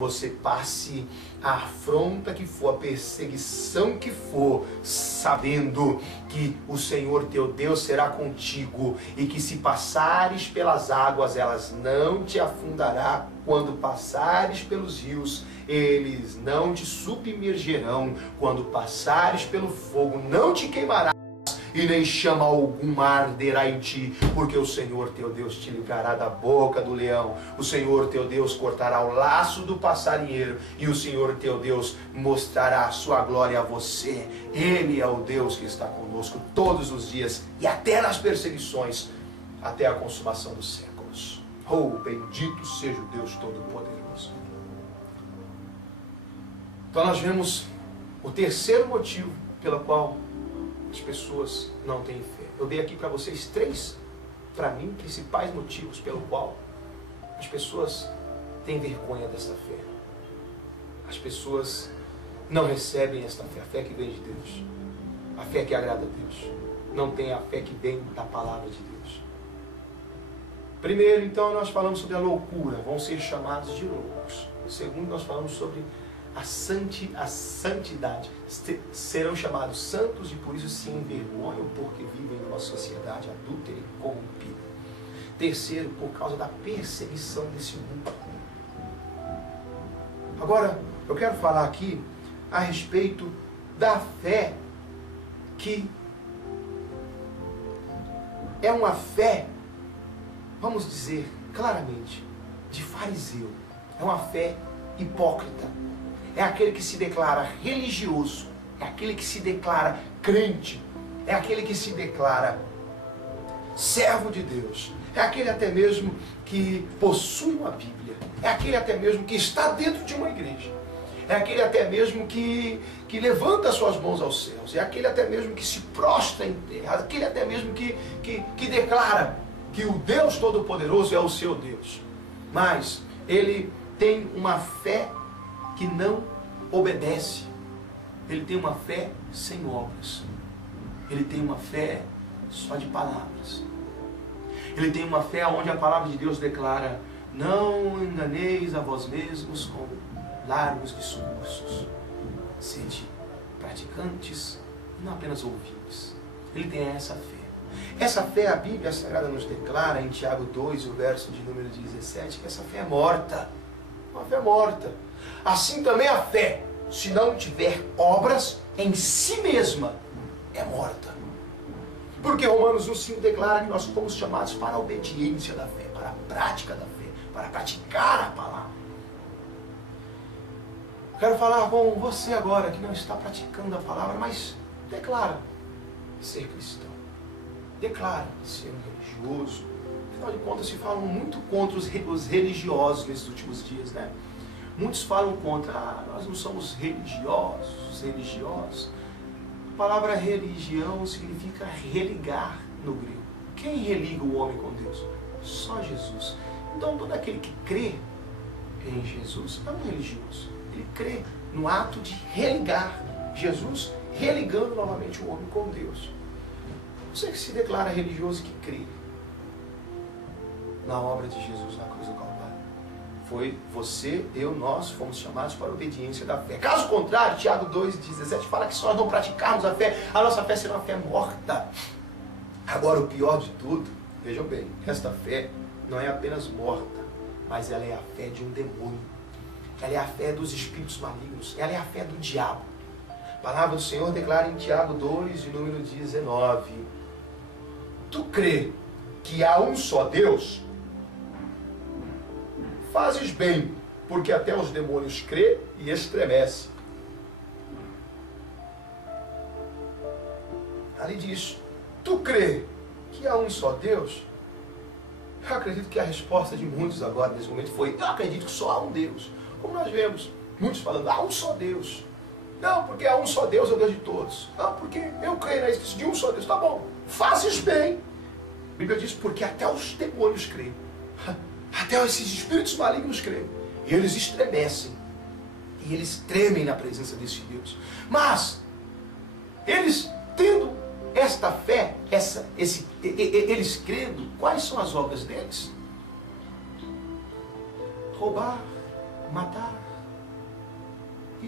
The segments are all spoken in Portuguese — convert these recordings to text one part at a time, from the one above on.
você passe a afronta que for, a perseguição que for, sabendo que o Senhor teu Deus será contigo e que se passares pelas águas, elas não te afundará. Quando passares pelos rios, eles não te submergerão. Quando passares pelo fogo, não te queimará, e nem chama alguma arderá em ti, porque o Senhor teu Deus te livrará da boca do leão, o Senhor teu Deus cortará o laço do passarinheiro, e o Senhor teu Deus mostrará a sua glória a você. Ele é o Deus que está conosco todos os dias, e até nas perseguições, até a consumação dos séculos. Oh, bendito seja o Deus Todo-Poderoso. Então nós vemos o terceiro motivo pelo qual as pessoas não têm fé. Eu dei aqui para vocês três, para mim, principais motivos pelo qual as pessoas têm vergonha dessa fé. As pessoas não recebem esta fé, a fé que vem de Deus, a fé que agrada a Deus. Não tem a fé que vem da palavra de Deus. Primeiro, então, nós falamos sobre a loucura, vão ser chamados de loucos. Segundo, nós falamos sobre a santidade, serão chamados santos e por isso se envergonham porque vivem numa sociedade adúltera e corrompida. Terceiro, por causa da perseguição desse mundo. Agora, eu quero falar aqui a respeito da fé que é uma fé, vamos dizer claramente, de fariseu. É uma fé hipócrita. É aquele que se declara religioso, é aquele que se declara crente, é aquele que se declara servo de Deus, é aquele até mesmo que possui uma Bíblia, é aquele até mesmo que está dentro de uma igreja, é aquele até mesmo que levanta suas mãos aos céus, é aquele até mesmo que se prostra em terra, aquele até mesmo que declara que o Deus Todo-Poderoso é o seu Deus, mas ele tem uma fé que não obedece. Ele tem uma fé sem obras. Ele tem uma fé só de palavras. Ele tem uma fé onde a palavra de Deus declara: não enganeis a vós mesmos com largos discursos. Sede praticantes, não apenas ouvintes. Ele tem essa fé. Essa fé, a Bíblia Sagrada nos declara em Tiago 2, o verso de número 17, que essa fé é morta. Uma fé morta. Assim também a fé, se não tiver obras, em si mesma é morta. Porque Romanos 1,5 declara que nós fomos chamados para a obediência da fé, para a prática da fé, para praticar a palavra. Quero falar com você agora que não está praticando a palavra, mas declara ser cristão. Declara ser um religioso. Afinal de contas, se falam muito contra os religiosos nesses últimos dias, né? Muitos falam contra, nós não somos religiosos. A palavra religião significa religar no grego. Quem religa o homem com Deus? Só Jesus. Então todo aquele que crê em Jesus é um religioso. Ele crê no ato de religar Jesus, religando novamente o homem com Deus. Você que se declara religioso e que crê na obra de Jesus na cruz do Calvário. Foi você, eu, nós fomos chamados para a obediência da fé. Caso contrário, Tiago 2,17 fala que se nós não praticarmos a fé, a nossa fé será uma fé morta. Agora o pior de tudo, vejam bem, esta fé não é apenas morta, mas ela é a fé de um demônio. Ela é a fé dos espíritos malignos, ela é a fé do diabo. A palavra do Senhor declara em Tiago 2, de número 19: tu crê que há um só Deus? Fazes bem, porque até os demônios crê e estremecem. Ali diz: tu crê que há um só Deus? Eu acredito que a resposta de muitos agora, nesse momento, foi: eu acredito que só há um Deus. Como nós vemos muitos falando: há um só Deus. Não, porque há um só Deus, é o Deus de todos. Não, porque eu creio na existência de um só Deus. Tá bom, fazes bem. A Bíblia diz: porque até os demônios creem. Até esses espíritos malignos creem. E eles estremecem. E eles tremem na presença desse Deus. Mas, eles tendo esta fé, eles crendo, quais são as obras deles? Roubar, matar,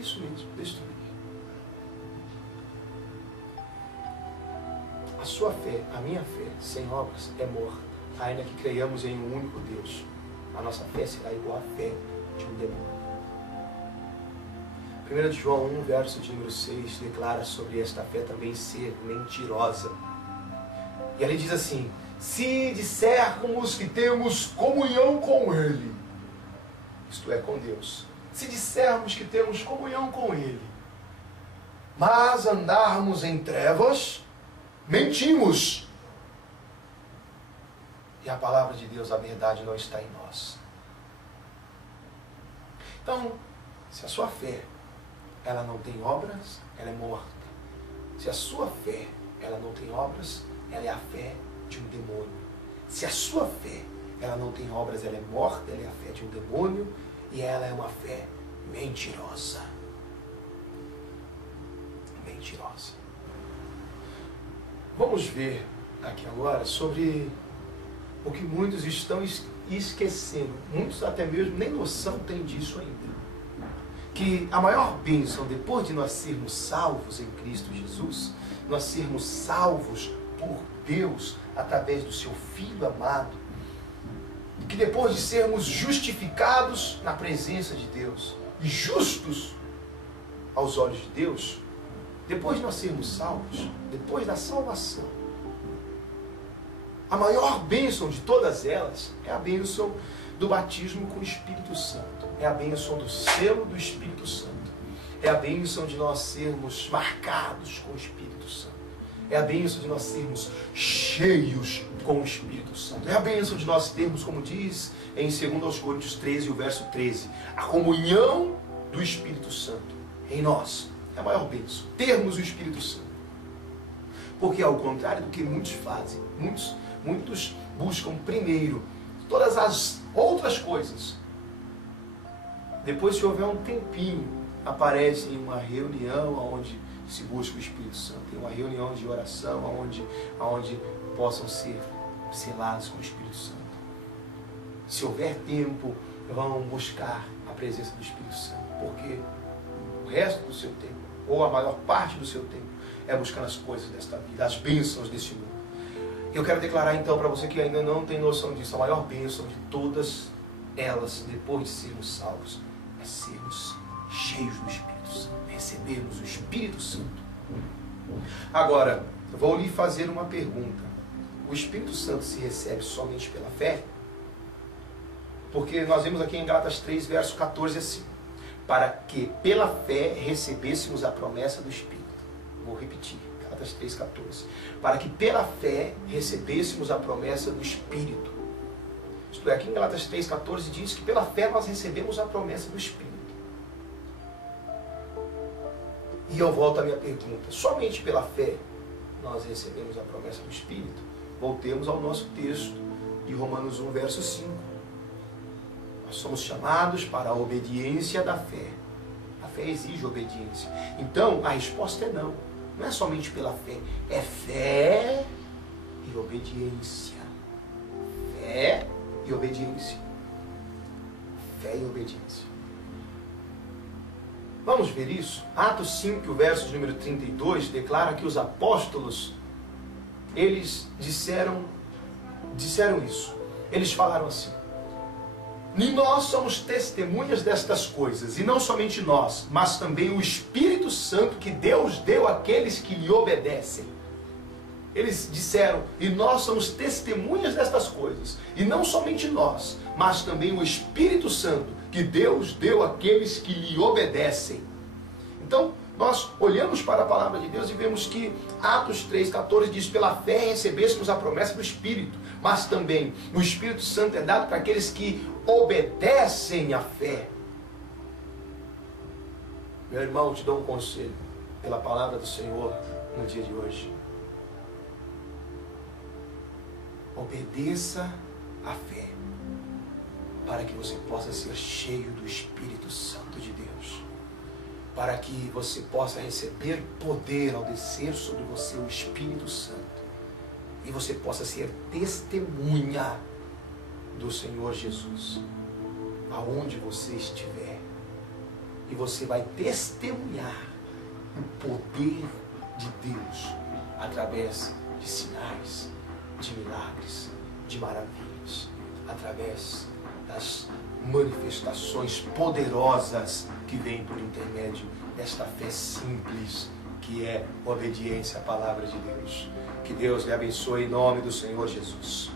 Isso mesmo, destruir. A sua fé, a minha fé, sem obras, é morta. Ainda que creiamos em um único Deus, a nossa fé será igual à fé de um demônio. 1 João 1, verso de número 6, declara sobre esta fé também ser mentirosa. E ele diz assim: se dissermos que temos comunhão com Ele, isto é, com Deus, se dissermos que temos comunhão com Ele, mas andarmos em trevas, mentimos. E a palavra de Deus, a verdade, não está em nós. Então, se a sua fé, ela não tem obras, ela é morta. Se a sua fé, ela não tem obras, ela é a fé de um demônio. Se a sua fé, ela não tem obras, ela é morta, ela é a fé de um demônio, e ela é uma fé mentirosa. Mentirosa. Vamos ver aqui agora sobre o que muitos estão esquecendo. Muitos até mesmo nem noção têm disso ainda. Que a maior bênção, depois de nós sermos salvos em Cristo Jesus, nós sermos salvos por Deus, através do seu Filho amado, que depois de sermos justificados na presença de Deus, e justos aos olhos de Deus, depois de nós sermos salvos, depois da salvação, a maior bênção de todas elas é a bênção do batismo com o Espírito Santo. É a bênção do selo do Espírito Santo. É a bênção de nós sermos marcados com o Espírito Santo. É a bênção de nós sermos cheios com o Espírito Santo. É a bênção de nós termos, como diz em 2 Coríntios 13, o verso 13, a comunhão do Espírito Santo em nós. É a maior bênção, termos o Espírito Santo. Porque ao contrário do que muitos fazem, muitos buscam primeiro todas as outras coisas. Depois, se houver um tempinho, aparece em uma reunião onde se busca o Espírito Santo, em uma reunião de oração onde possam ser selados com o Espírito Santo. Se houver tempo, vão buscar a presença do Espírito Santo, porque o resto do seu tempo, ou a maior parte do seu tempo, é buscando as coisas desta vida, as bênçãos deste mundo. Eu quero declarar então para você que ainda não tem noção disso, a maior bênção de todas elas, depois de sermos salvos, é sermos cheios do Espírito Santo, recebermos o Espírito Santo. Agora, eu vou lhe fazer uma pergunta. O Espírito Santo se recebe somente pela fé? Porque nós vemos aqui em Gálatas 3, verso 14 assim: para que pela fé recebêssemos a promessa do Espírito. Vou repetir, Gálatas 3, 14. Para que pela fé recebêssemos a promessa do Espírito. Isto é, aqui em Gálatas 3, 14 diz que pela fé nós recebemos a promessa do Espírito. E eu volto à minha pergunta: somente pela fé nós recebemos a promessa do Espírito? Voltemos ao nosso texto de Romanos 1, verso 5. Nós somos chamados para a obediência da fé. A fé exige obediência. Então, a resposta é não. Não é somente pela fé. É fé e obediência. Fé e obediência. Fé e obediência. Vamos ver isso? Atos 5, o verso de número 32, declara que os apóstolos, eles disseram isso. Eles falaram assim: e nós somos testemunhas destas coisas, e não somente nós, mas também o Espírito Santo que Deus deu àqueles que lhe obedecem. Eles disseram: e nós somos testemunhas destas coisas, e não somente nós, mas também o Espírito Santo que Deus deu àqueles que lhe obedecem. Então, nós olhamos para a palavra de Deus e vemos que Atos 3,14 diz: pela fé recebêssemos a promessa do Espírito, mas também o Espírito Santo é dado para aqueles que obedecem à fé. Meu irmão, eu te dou um conselho pela palavra do Senhor no dia de hoje. Obedeça à fé, para que você possa ser cheio do Espírito Santo de Deus, para que você possa receber poder ao descer sobre você o Espírito Santo, e você possa ser testemunha do Senhor Jesus, aonde você estiver. e você vai testemunhar o poder de Deus através de sinais, de milagres, de maravilhas, através das manifestações poderosas que vêm por intermédio desta fé simples, que é obediência à palavra de Deus. Que Deus lhe abençoe em nome do Senhor Jesus.